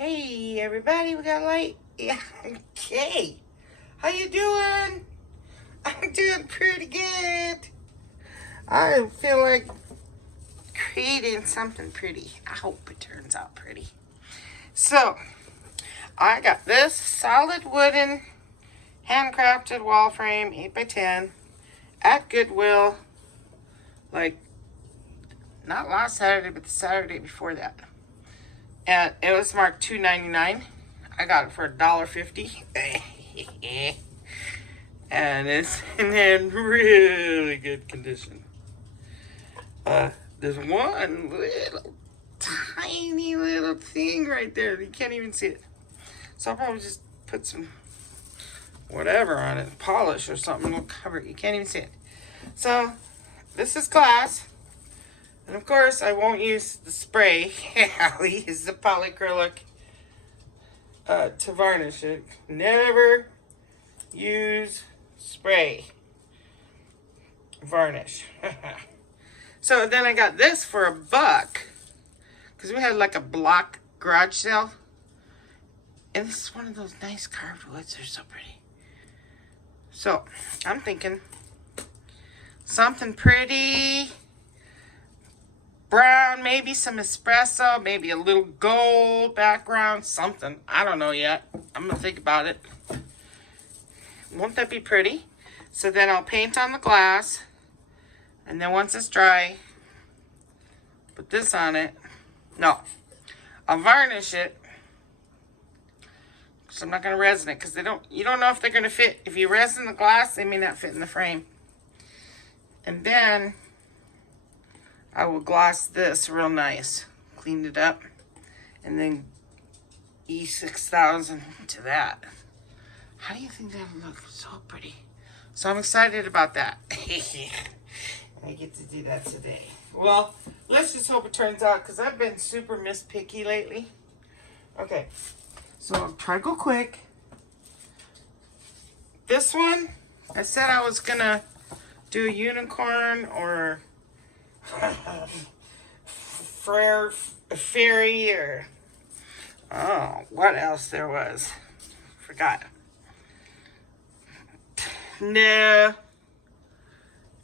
Hey everybody, we got light. Yeah, okay. How you doing? I'm doing pretty good. I feel like creating something pretty. I hope it turns out pretty. So, I got this solid wooden handcrafted wall frame 8x10 at Goodwill, like not last Saturday, but the Saturday before that. And it was marked $2.99. I got it for $1.50. And it's in really good condition. There's one little tiny little thing right there. You can't even see it. So I'll probably just put some whatever on it, polish or something, will cover it. You can't even see it. So this is glass. And of course, I won't use the spray. I'll use the polyacrylic to varnish it. Never use spray varnish. So then I got this for $1 because we had like a block garage sale. And this is one of those nice carved woods. They're so pretty. So I'm thinking something pretty. Brown, maybe some espresso, maybe a little gold background, something. I don't know yet. I'm going to think about it. Won't that be pretty? So then I'll paint on the glass. And then once it's dry, put this on it. No, I'll varnish it. Because I'm not going to resin it. Because you don't know if they're going to fit. If you resin the glass, they may not fit in the frame. And then I will gloss this real nice. Clean it up. And then E6000 to that. How do you think that'll look? So pretty. So I'm excited about that. I get to do that today. Well, let's just hope it turns out. Because I've been super mispicky lately. Okay. So I'll try to go quick. This one, I said I was going to do a unicorn or fairy or what else there was. Forgot. No.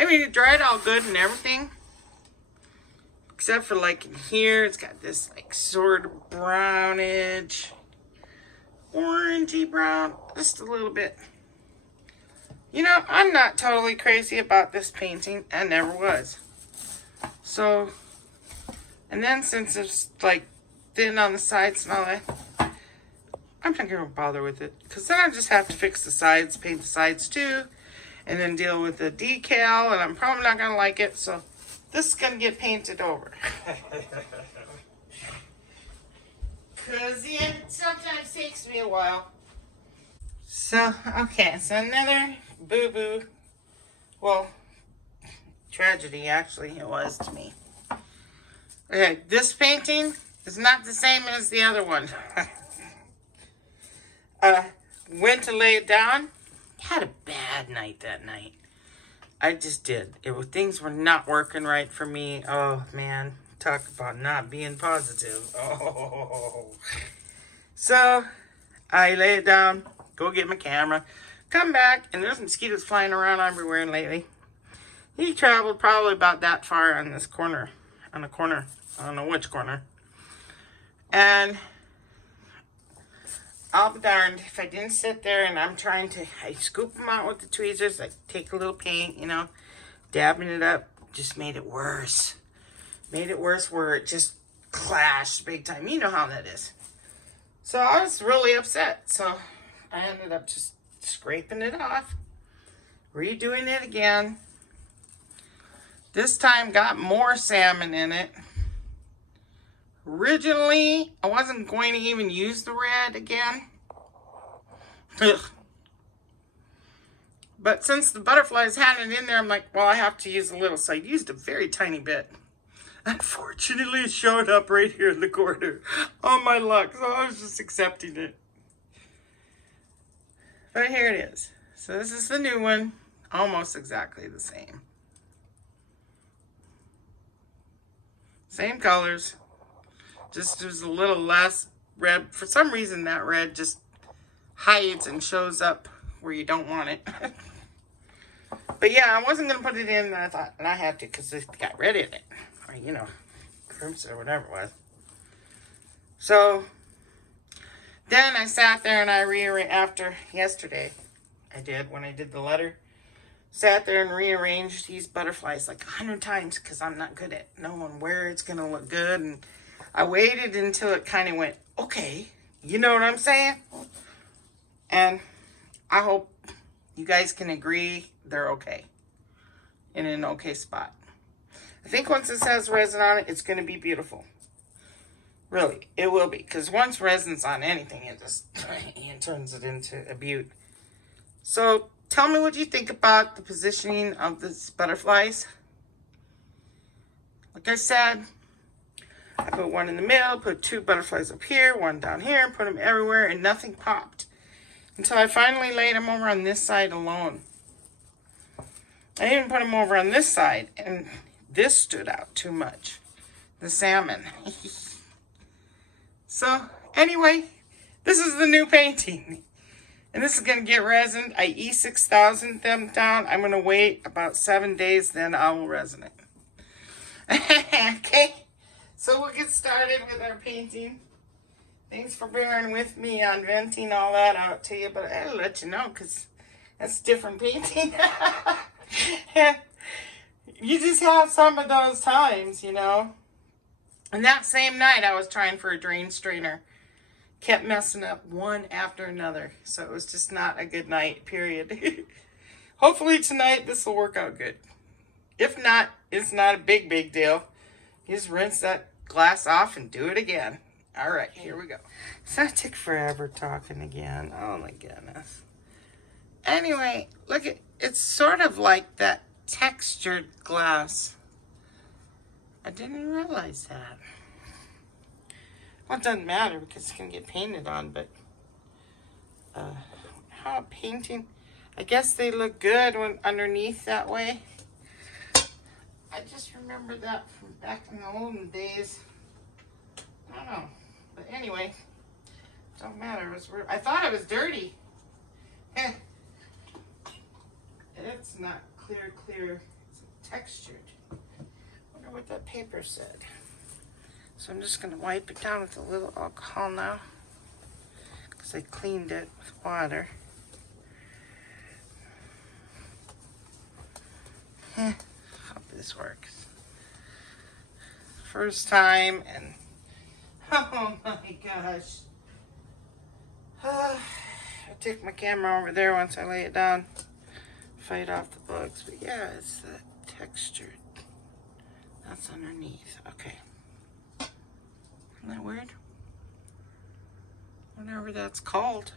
I mean, it dried all good and everything. Except for like in here, it's got this like sort of brownish, orangey brown, just a little bit. You know, I'm not totally crazy about this painting. I never was. So, and then since it's like thin on the sides and all that, I'm not going to bother with it. Because then I just have to fix the sides, paint the sides too, and then deal with the decal, and I'm probably not going to like it. So, this is going to get painted over. Because it sometimes takes me a while. So, okay, so another boo-boo. Well, tragedy, actually, it was to me. Okay, this painting is not the same as the other one. Went to lay it down. Had a bad night that night. I just did. Things were not working right for me. Oh, man. Talk about not being positive. Oh. So, I lay it down. Go get my camera. Come back, and there's mosquitoes flying around everywhere lately. He traveled probably about that far on this corner. On a corner. I don't know which corner. And I'll be darned if I didn't sit there and I scoop them out with the tweezers. I take a little paint, you know, dabbing it up. Just made it worse. Made it worse where it just clashed big time. You know how that is. So I was really upset. So I ended up just scraping it off. Redoing it again. This time got more salmon in it. Originally, I wasn't going to even use the red again. But since the butterflies had it in there, I'm like, well, I have to use a little. So I used a very tiny bit. Unfortunately, it showed up right here in the corner. Oh, my luck. So I was just accepting it. But here it is. So this is the new one. Almost exactly the same. Same colors. Just there's a little less red. For some reason, that red just hides and shows up where you don't want it. But yeah, I wasn't going to put it in, and I thought, and I had to because it got red in it. Or, you know, crimson or whatever it was. So, then I sat there and I rearranged, after yesterday, I did, when I did the letter, sat there and rearranged these butterflies like 100 times because I'm not good at knowing where it's going to look good. And I waited until it kind of went, okay, you know what I'm saying? And I hope you guys can agree they're okay. In an okay spot. I think once it has resin on it, it's going to be beautiful. Really, it will be. Because once resin's on anything, it just it turns it into a beaut. So, tell me what you think about the positioning of these butterflies. Like I said, I put one in the middle, put 2 butterflies up here, 1 down here, put them everywhere, and nothing popped. Until I finally laid them over on this side alone. I even put them over on this side, and this stood out too much. The salmon. So, anyway, this is the new painting. And this is going to get resined. I E6000 them down. I'm going to wait about 7 days, then I will resin it. Okay, so we'll get started with our painting. Thanks for bearing with me on venting all that out to you, but I'll let you know because that's different painting. You just have some of those times, you know. And that same night, I was trying for a drain strainer. Kept messing up one after another. So it was just not a good night, period. Hopefully tonight, this will work out good. If not, it's not a big deal. You just rinse that glass off and do it again. All right, here we go. So that took forever talking again. Oh, my goodness. Anyway, look at, it's sort of like that textured glass. I didn't realize that. Well, it doesn't matter because it's going to get painted on, but how painting, I guess they look good when underneath that way. I just remember that from back in the olden days. I don't know. But anyway, don't matter. It was, I thought it was dirty. It's not clear. It's textured. I wonder what that paper said. So I'm just going to wipe it down with a little alcohol now. Because I cleaned it with water. Hope this works. First time and oh my gosh. I take my camera over there once I lay it down. Fight off the bugs. But yeah, it's the textured. That's underneath. Okay. Isn't that weird? Whatever that's called.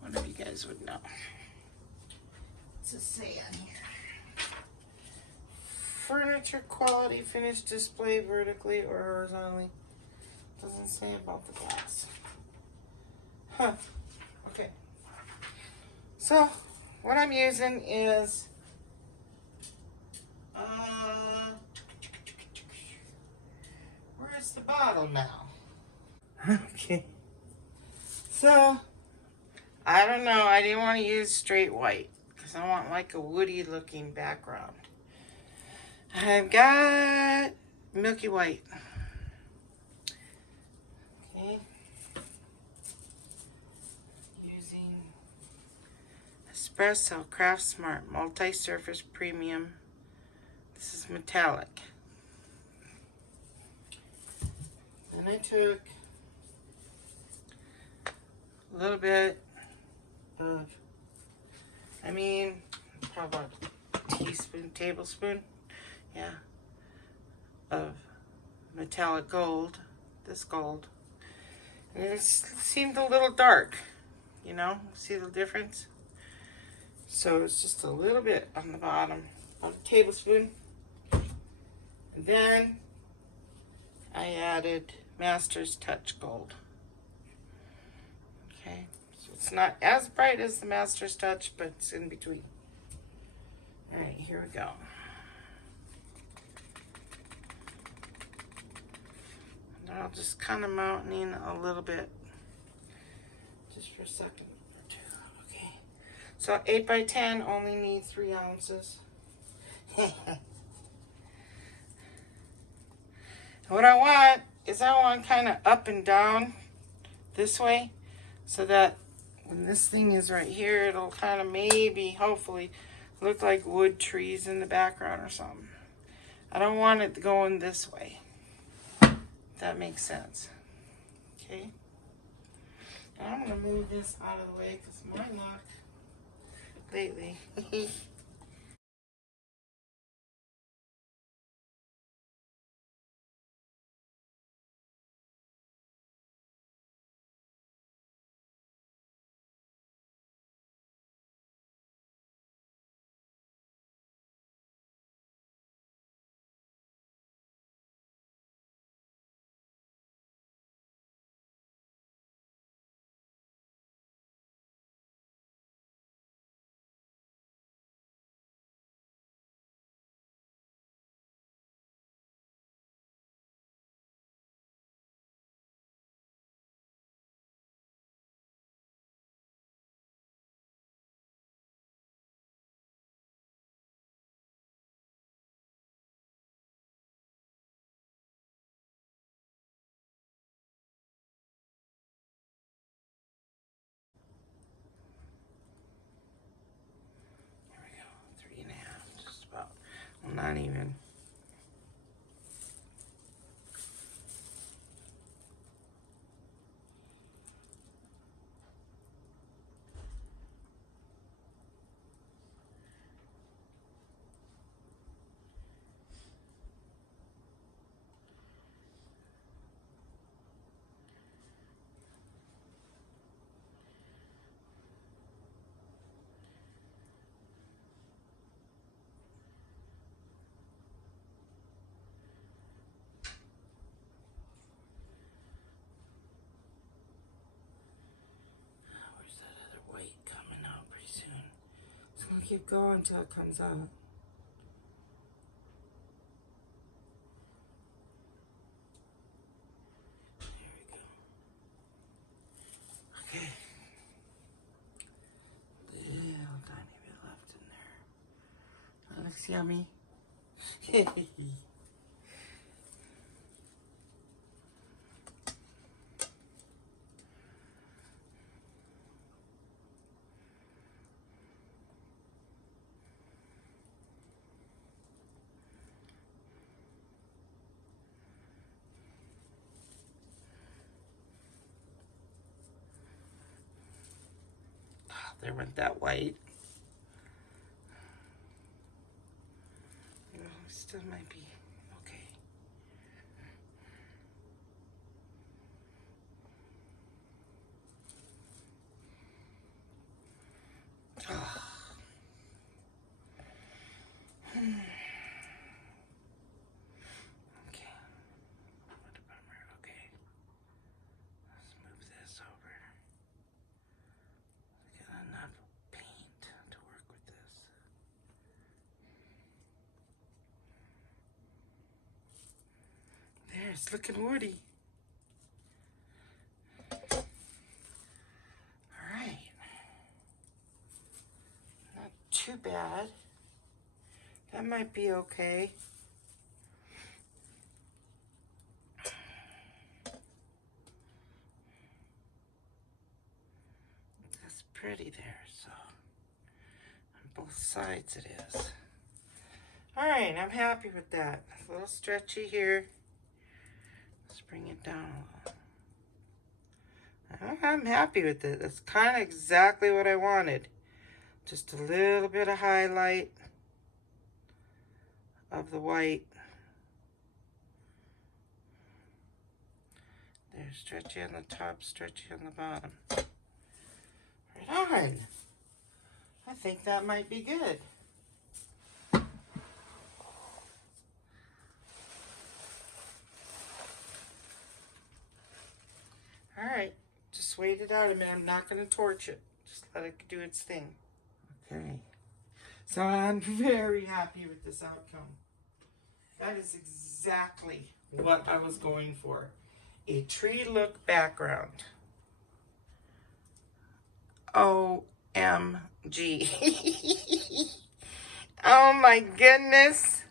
One of you guys would know. What's it say on here? Furniture quality, finished display vertically or horizontally. Doesn't say about the glass. Huh. Okay. So, what I'm using is where's the bottle now? Okay. So, I don't know. I didn't want to use straight white because I want like a woody looking background. I've got milky white. Okay. Using espresso Craft Smart multi-surface premium. This is metallic. Then I took a little bit of, probably a teaspoon, tablespoon, yeah, of metallic gold, this gold. And it seemed a little dark, you know, see the difference? So it's just a little bit on the bottom, about a tablespoon. And then I added Master's Touch Gold. Okay, so it's not as bright as the Master's Touch, but it's in between. All right, here we go. I'll just kind of mountain in a little bit. Just for a second or two. Okay. So 8 by 10 only needs 3 ounces. What I want is I want kind of up and down this way so that when this thing is right here, it'll kind of maybe, hopefully, look like wood trees in the background or something. I don't want it going this way. If that makes sense. Okay. Now I'm going to move this out of the way because my luck lately. Not even. Keep going until it comes out. There we go. Okay. Little tiny bit left in there. That looks yummy. There went that white. Still might be okay. Oh. Okay. What a bummer. Okay. Let's move this over. Get enough paint to work with this. There, it's looking woody. Alright. Not too bad. That might be okay. That's pretty there, so on both sides it is. Alright, I'm happy with that. A little stretchy here. Let's bring it down a little. I'm happy with it. That's kind of exactly what I wanted. Just a little bit of highlight of the white. There, stretchy on the top, stretchy on the bottom. Right on. I think that might be good. Alright, just wait it out a minute. I'm not going to torch it. Just let it do its thing. Okay. So I'm very happy with this outcome. That is exactly what I was going for. a tree look background. OMG. Oh my goodness.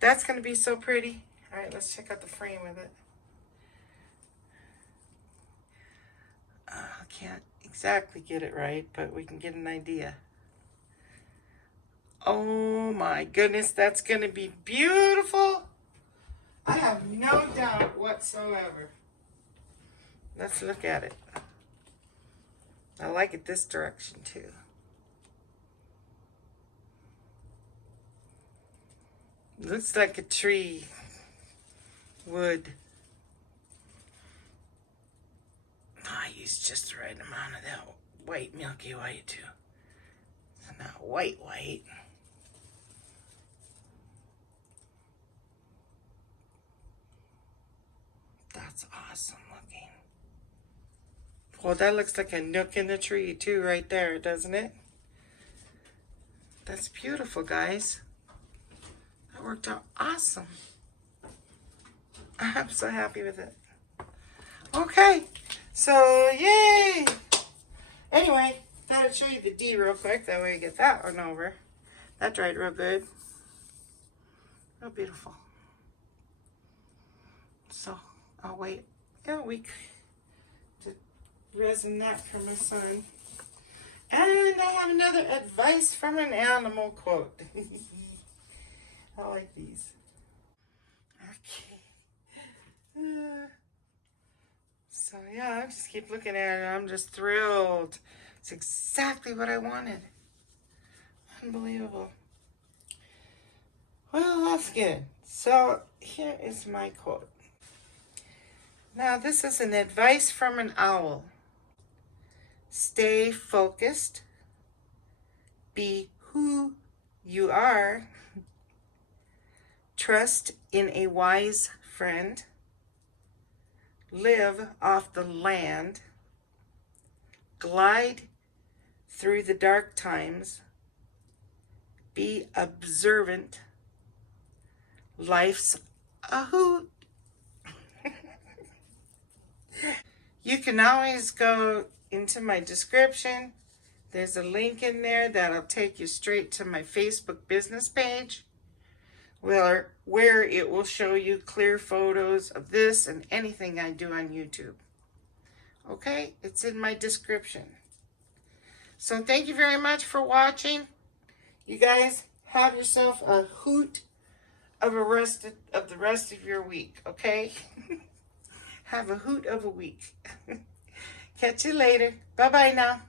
That's going to be so pretty. All right, let's check out the frame with it. I can't exactly get it right, but we can get an idea. Oh my goodness, that's going to be beautiful. I have no doubt whatsoever. Let's look at it. I like it this direction too. Looks like a tree. Wood. I used just the right amount of that white, milky white too. So not white. That's awesome looking. Well, that looks like a nook in the tree too right there, doesn't it? That's beautiful, guys. That worked out awesome. I'm so happy with it. Okay, so yay! Anyway, thought I'd show you the D real quick. That way you get that one over. That dried real good. Real beautiful. So I'll wait a week to resin that for my son. And I have another advice from an animal quote. I like these. Okay. So yeah, I just keep looking at it. I'm just thrilled. It's exactly what I wanted. Unbelievable. Well, that's good. So here is my quote. Now this is an advice from an owl. Stay focused. Be who you are. Trust in a wise friend. Live off the land. Glide through the dark times. Be observant. Life's a hoot. You can always go into my description. There's a link in there that'll take you straight to my Facebook business page, where it will show you clear photos of this and anything I do on YouTube. Okay, it's in my description. So thank you very much for watching. You guys have yourself a hoot of the rest of your week, okay? Have a hoot of a week. Catch you later. Bye-bye now.